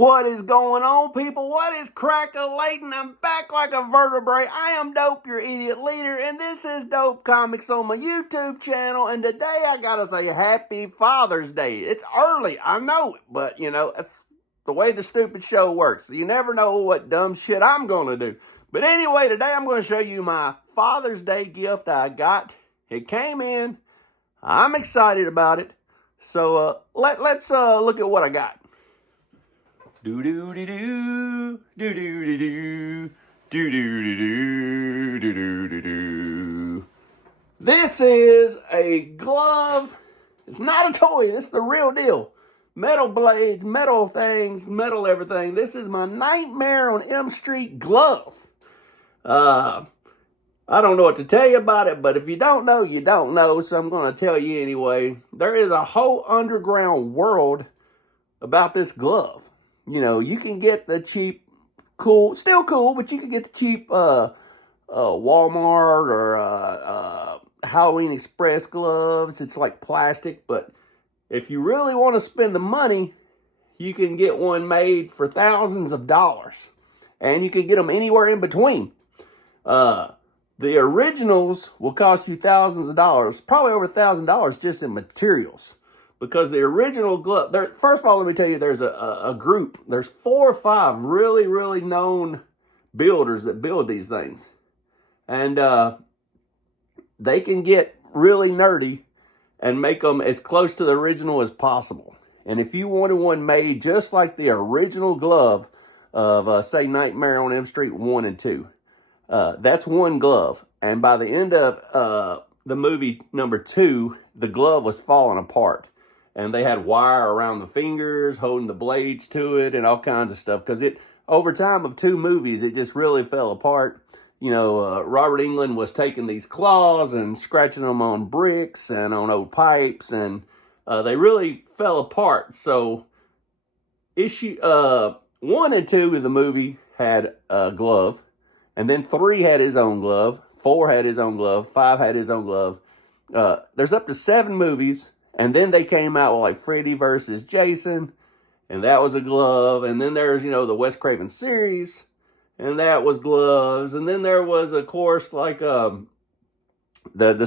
What is going on, people? What is crack-a-lating? I'm back like a vertebrae. I am Dope, your idiot leader, and this is Dope Comics on my YouTube channel. And today I gotta say Happy Father's Day. It's early, I know it, but that's the way the stupid show works. You never know what dumb shit I'm gonna do. But anyway, today I'm gonna show you my Father's Day gift I got. It came in. I'm excited about it. So let's look at what I got. Do do do do do do do do do do do do do do. This is a glove. It's not a toy. This is the real deal. Metal blades, metal things, metal everything. This is my Nightmare on Elm Street glove. I don't know what to tell you about it, but if you don't know, you don't know. So I'm going to tell you anyway. There is a whole underground world about this glove. You know, you can get the cheap, still cool, but you can get the cheap Walmart or Halloween Express gloves. It's like plastic, but if you really want to spend the money, you can get one made for thousands of dollars. And you can get them anywhere in between. The originals will cost you thousands of dollars, probably over $1,000 just in materials. Because the original glove, first of all, let me tell you, there's a group. There's 4 or 5 really, really known builders that build these things. And they can get really nerdy and make them as close to the original as possible. And if you wanted one made just like the original glove of, say, Nightmare on Elm Street 1 and 2, that's one glove. And by the end of the movie number 2, the glove was falling apart. And they had wire around the fingers, holding the blades to it, and all kinds of stuff. Because over time of 2 movies, it just really fell apart. You know, Robert Englund was taking these claws and scratching them on bricks and on old pipes, and they really fell apart. So, issue 1 and 2 of the movie had a glove, and then 3 had his own glove, 4 had his own glove, 5 had his own glove. There's up to 7 movies. And then they came out with like Freddy versus Jason, and that was a glove. And then there's, the Wes Craven series, and that was gloves. And then there was, of course, like the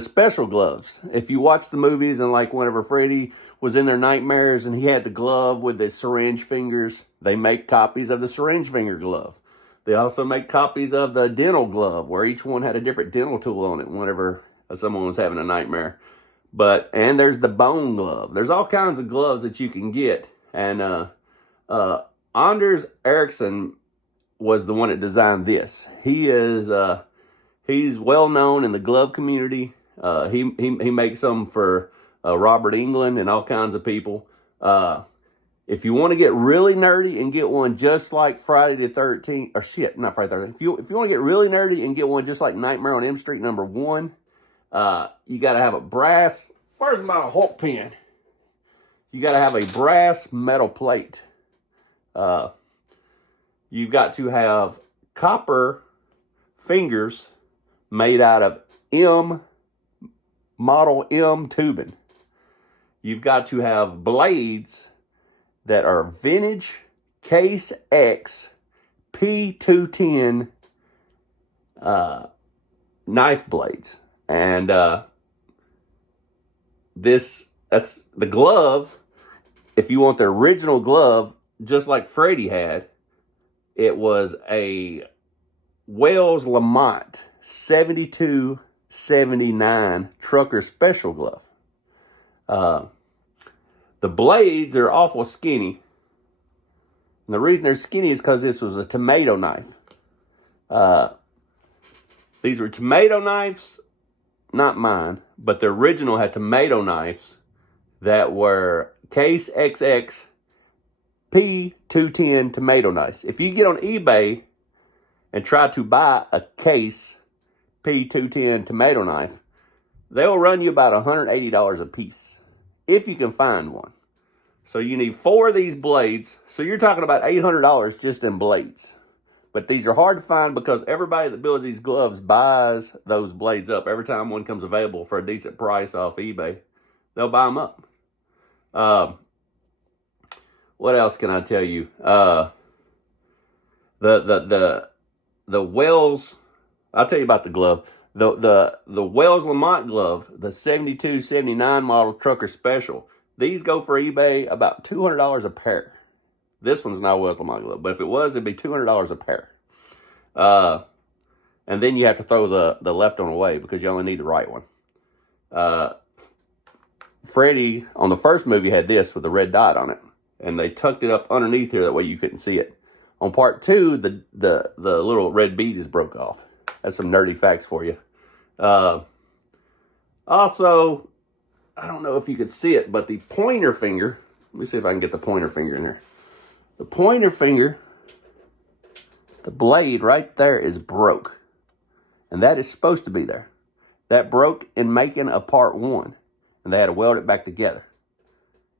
special gloves. If you watch the movies and like whenever Freddy was in their nightmares and he had the glove with the syringe fingers, they make copies of the syringe finger glove. They also make copies of the dental glove, where each one had a different dental tool on it whenever someone was having a nightmare. And there's the bone glove. There's all kinds of gloves that you can get. And Anders Ericsson was the one that designed this. He's well known in the glove community. He makes them for Robert Englund and all kinds of people. If you want to get really nerdy and get one just like Friday the 13th, or shit, not Friday the 13th. If you want to get really nerdy and get one just like Nightmare on Elm Street number 1, you got to have a brass, where's my Hulk pen? You got to have a brass metal plate. You've got to have copper fingers made out of Model M tubing. You've got to have blades that are vintage Case X P210 knife blades. And that's the glove. If you want the original glove, just like Freddy had, it was a Wells Lamont 7279 trucker special glove. The blades are awful skinny. And the reason they're skinny is because this was a tomato knife. These were tomato knives. Not mine, but the original had tomato knives that were Case XX P210 tomato knives. If you get on eBay and try to buy a Case P210 tomato knife, they'll run you about $180 a piece, if you can find one. So you need 4 of these blades. So you're talking about $800 just in blades. But these are hard to find because everybody that builds these gloves buys those blades up. Every time one comes available for a decent price off eBay, they'll buy them up. What else can I tell you? The Wells. I'll tell you about the glove. The Wells Lamont glove, the 72, 79 model trucker special. These go for eBay about $200 a pair. This one's not a Wells Lamont glove, but if it was, it'd be $200 a pair. And then you have to throw the left one away because you only need the right one. Freddy, on the first movie, had this with a red dot on it. And they tucked it up underneath here, that way you couldn't see it. On part 2, the little red bead is broke off. That's some nerdy facts for you. Also, I don't know if you could see it, but the pointer finger, let me see if I can get the pointer finger in there. The pointer finger, the blade right there is broke. And that is supposed to be there. That broke in making a part 1. And they had to weld it back together.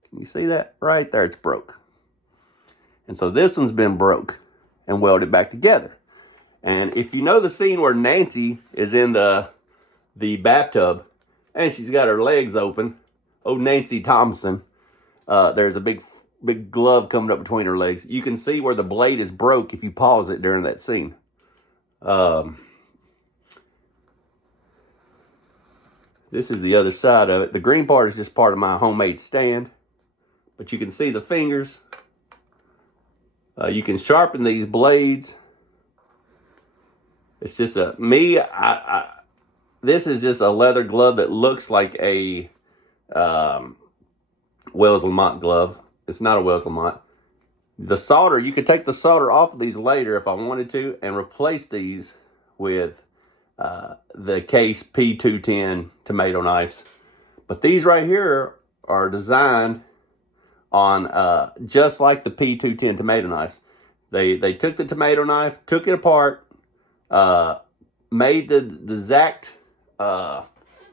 Can you see that? Right there, it's broke. And so this one's been broke and welded back together. And if you know the scene where Nancy is in the bathtub and she's got her legs open, oh, Nancy Thompson, there's a big glove coming up between her legs. You can see where the blade is broke if you pause it during that scene. This is the other side of it. The green part is just part of my homemade stand. But you can see the fingers. You can sharpen these blades. It's just this is just a leather glove that looks like a Wells Lamont glove. It's not a Wells Lamont. The solder, you could take the solder off of these later if I wanted to and replace these with the Case P210 tomato knives. But these right here are designed on just like the P210 tomato knives. They took the tomato knife, took it apart, made the exact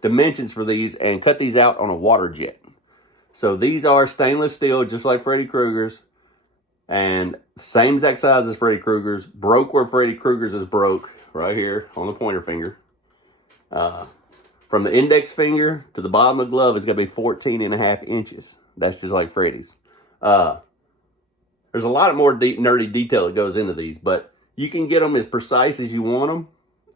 dimensions for these, and cut these out on a water jet. So these are stainless steel, just like Freddy Krueger's, and same exact size as Freddy Krueger's. Broke where Freddy Krueger's is broke, right here on the pointer finger. From the index finger to the bottom of the glove is going to be 14.5 inches. That's just like Freddy's. There's a lot more nerdy detail that goes into these, but you can get them as precise as you want them.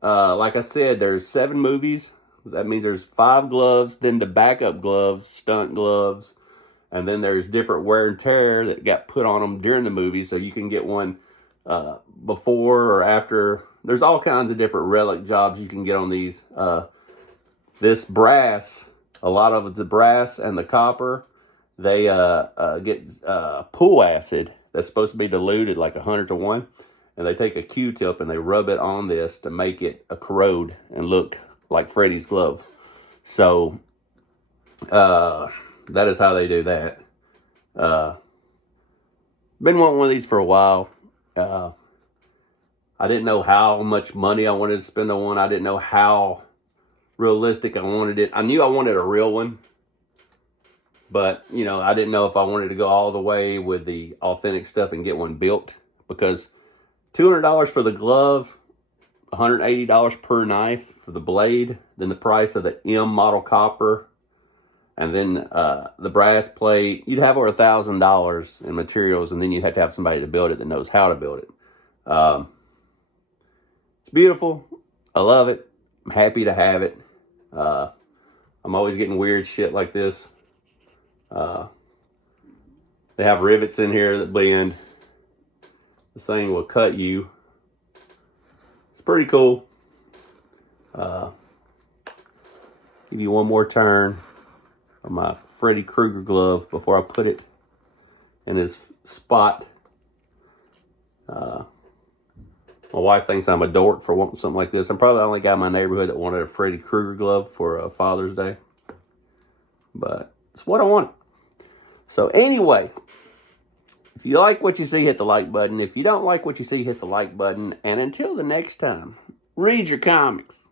Like I said, there's 7 movies. That means there's 5 gloves, then the backup gloves, stunt gloves, and then there's different wear and tear that got put on them during the movie, so you can get one before or after. There's all kinds of different relic jobs you can get on these. This brass, a lot of the brass and the copper, they get pool acid that's supposed to be diluted like 100 to 1. And they take a Q-tip and they rub it on this to make it corrode and look like Freddy's glove. So, that is how they do that. Been wanting one of these for a while. I didn't know how much money I wanted to spend on one. I didn't know how realistic I wanted it. I knew I wanted a real one. But, you know, I didn't know if I wanted to go all the way with the authentic stuff and get one built. Because $200 for the glove, $180 per knife for the blade, then the price of the M model copper, and then the brass plate. You'd have over $1,000 in materials, and then you'd have to have somebody to build it that knows how to build it. It's beautiful. I love it. I'm happy to have it. I'm always getting weird shit like this. They have rivets in here that bend. This thing will cut you. It's pretty cool. Give you one more turn on my Freddy Krueger glove before I put it in his spot. My wife thinks I'm a dork for wanting something like this. I'm probably the only guy in my neighborhood that wanted a Freddy Krueger glove for Father's Day. But it's what I want. So anyway, if you like what you see, hit the like button. If you don't like what you see, hit the like button. And until the next time, read your comics.